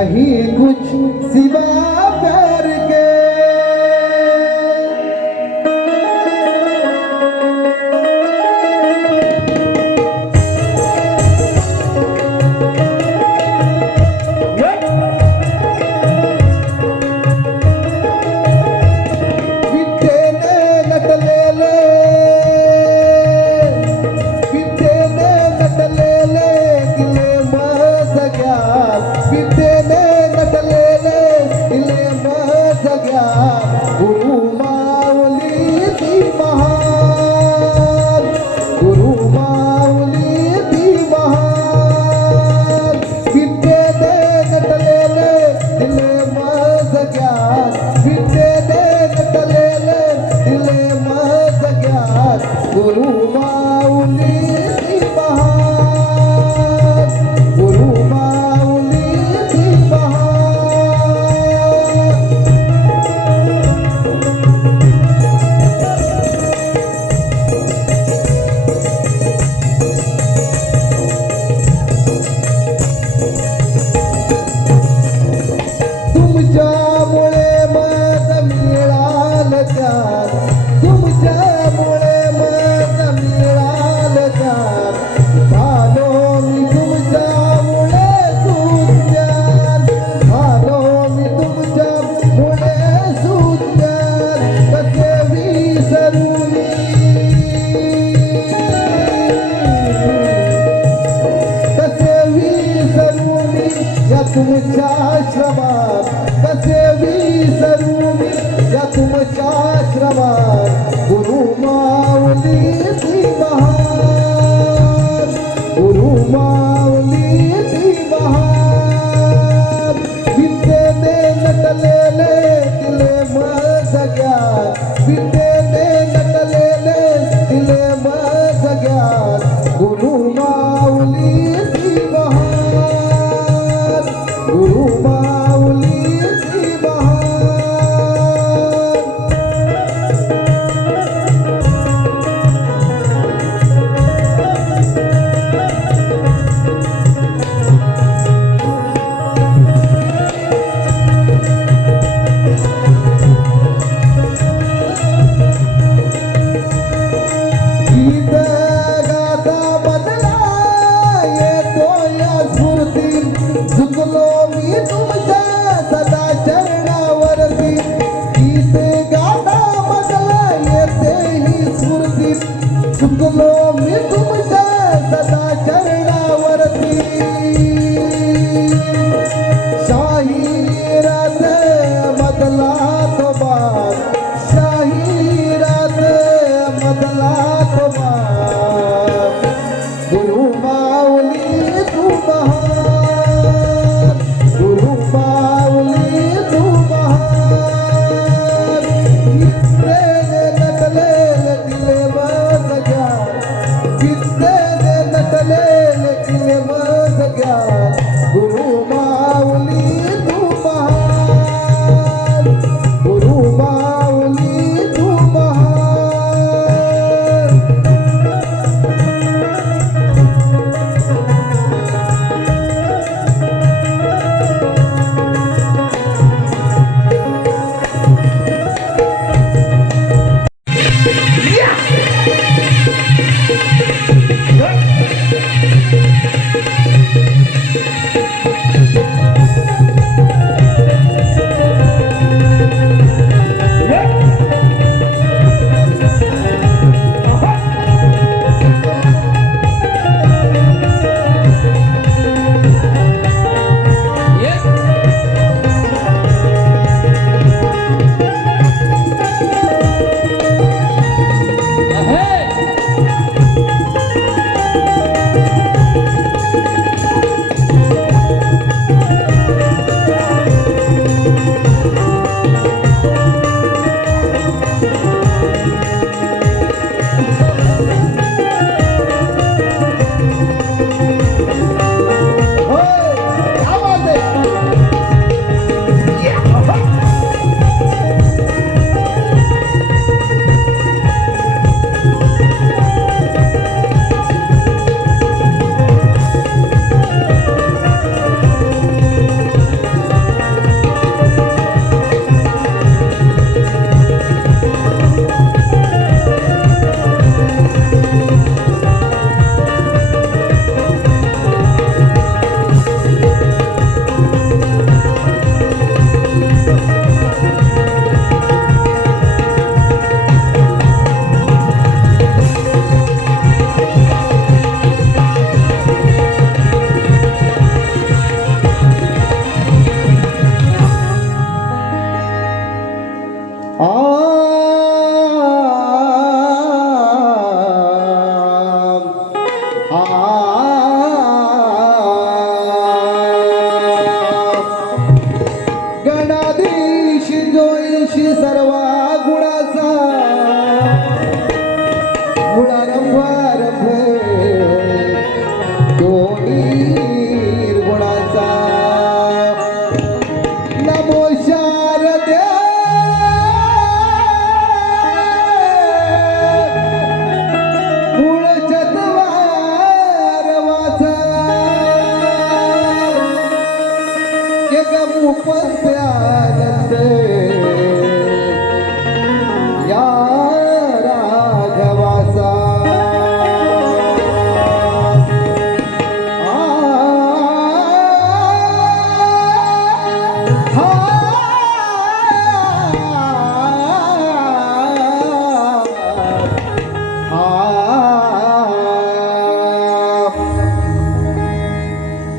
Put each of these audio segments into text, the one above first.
नहीं कुछ सिवा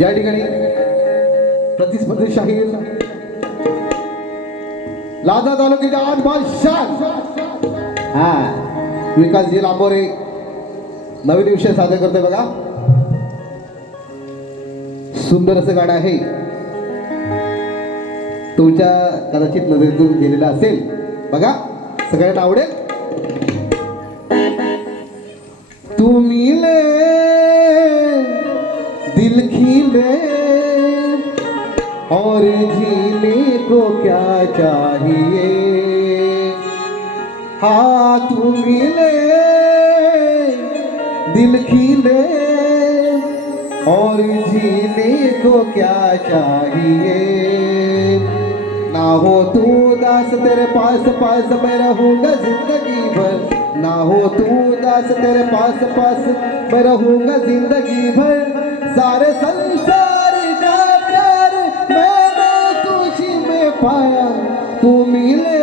या ठिकाणी प्रतिस्पर्धी शाहीर लादा तालुक्याच्या आठ बादशाह. हा विकासजी लांबोरे नवीन विषय सादर करतोय बघा. सुंदर असं गाणं आहे. तुमच्या कदाचित नजरेतून गेलेलं असेल. बघा सगळ्यांना आवडेल. दिल और जीने को क्या चाहिए? हाथ तू मिले दिल खिले और जीने को क्या चाहिए? ना हो तू दास तेरे पास पास मैं रहूंगा जिंदगी भर। ना हो तू दास तेरे पास पास मैं रहूंगा जिंदगी भर। सारे संसार का प्यार मैंने तुझी में पाया। तू मिले,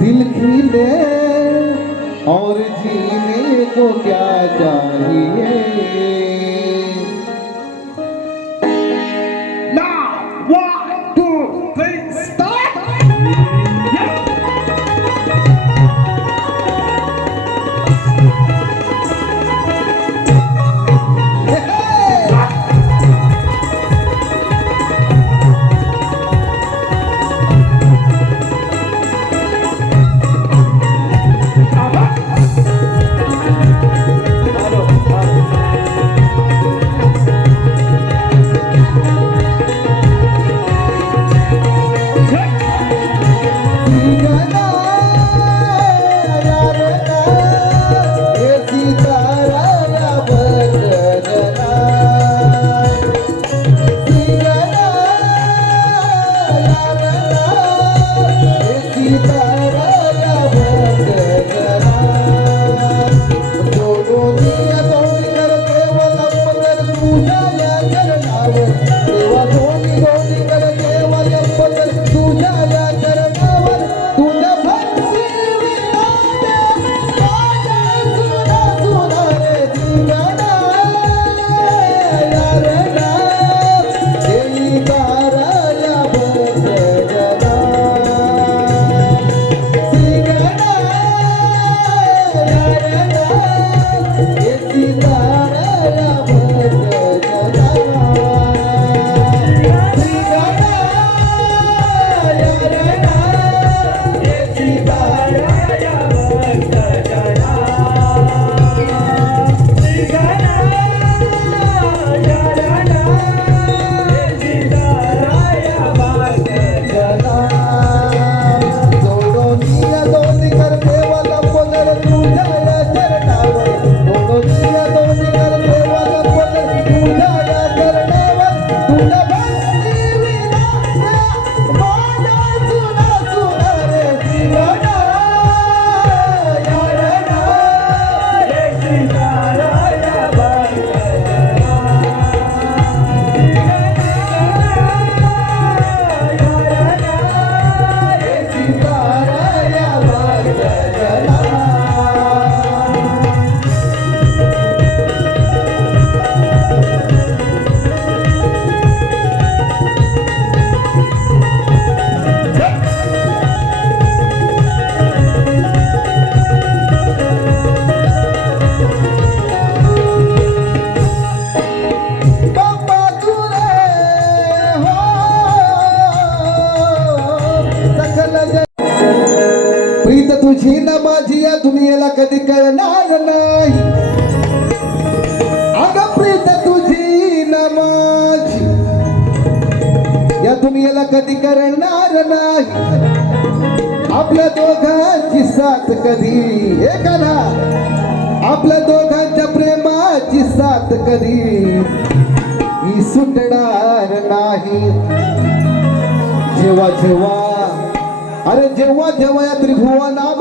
दिल खिले और जीने को क्या तुझी ना माझी या दुनियेला कधी कळणार नाही. अगं प्रीत तुझी ना माझी या दुनियेला कधी करणार नाही. आपल्या दोघांची साथ कधी हे करा. आपल्या दोघांच्या प्रेमाची साथ कधी ही सुटणार नाही. जेव्हा जेव्हा अरे जेव्हा जेव्हा या त्रिभुवना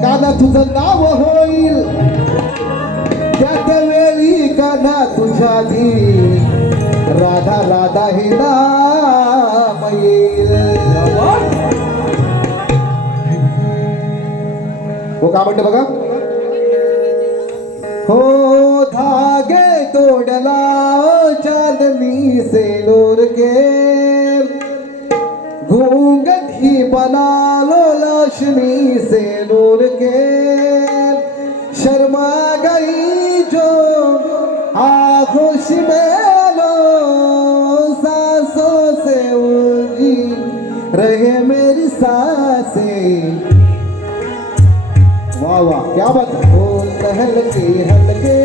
काना तुझं नाव होईल. त्यात वेळी काना तुझ्या राधा राधा हे नाम येईल. हो का म्हणते बघा? हो धागे तोडला चांदनी से लोर के. घूंगट बना रोशनी से नूर के शर्मा गई जो आखुश मेलो सांसों से उलझी। रहे मेरी सांसे। वाह वाह, क्या बात फूल हल्के हलके,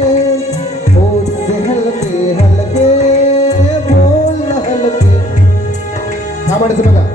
फूल से के हलके बोल हल्के हाँ बड़े से बता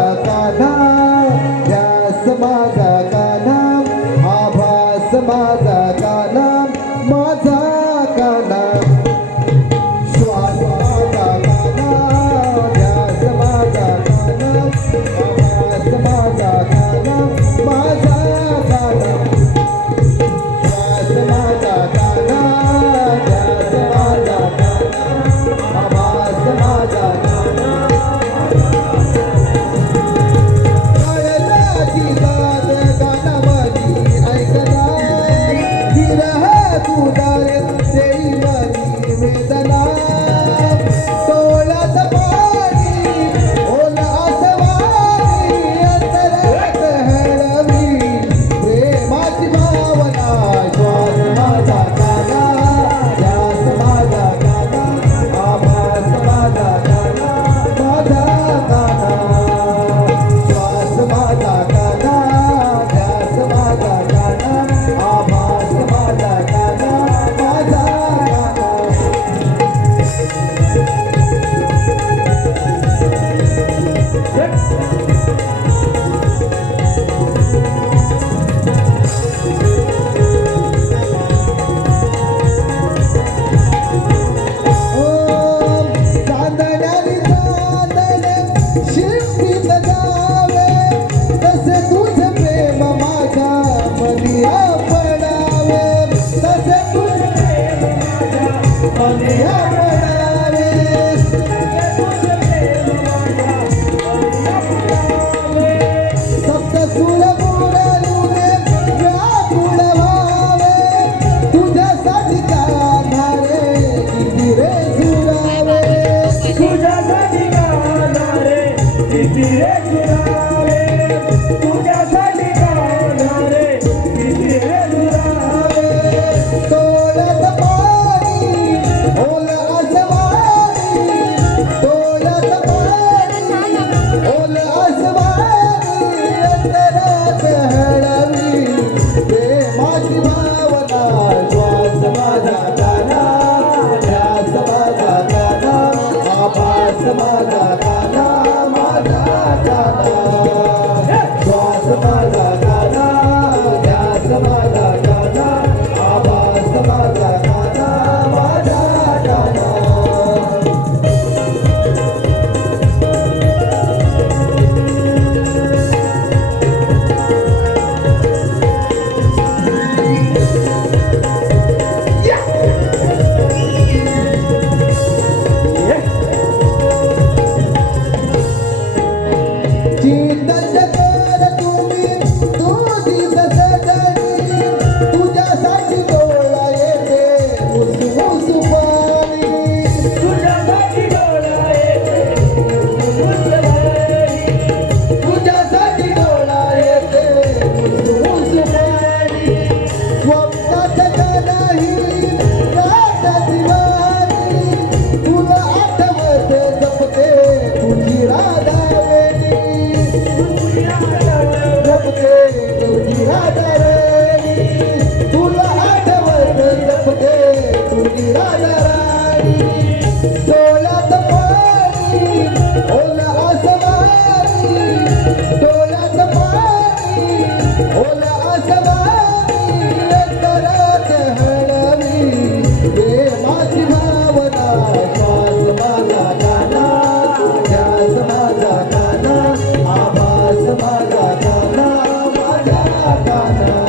ओले आसमान da da da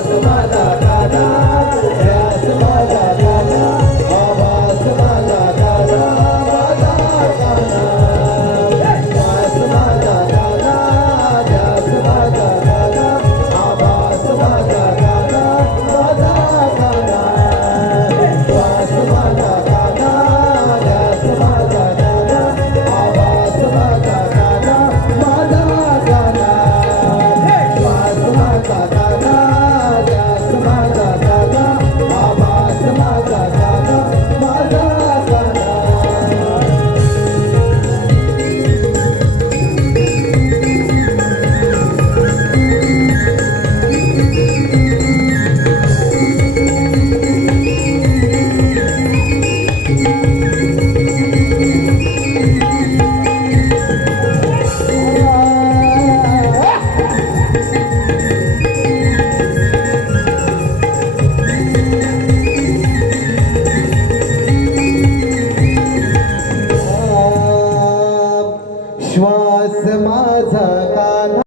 दादा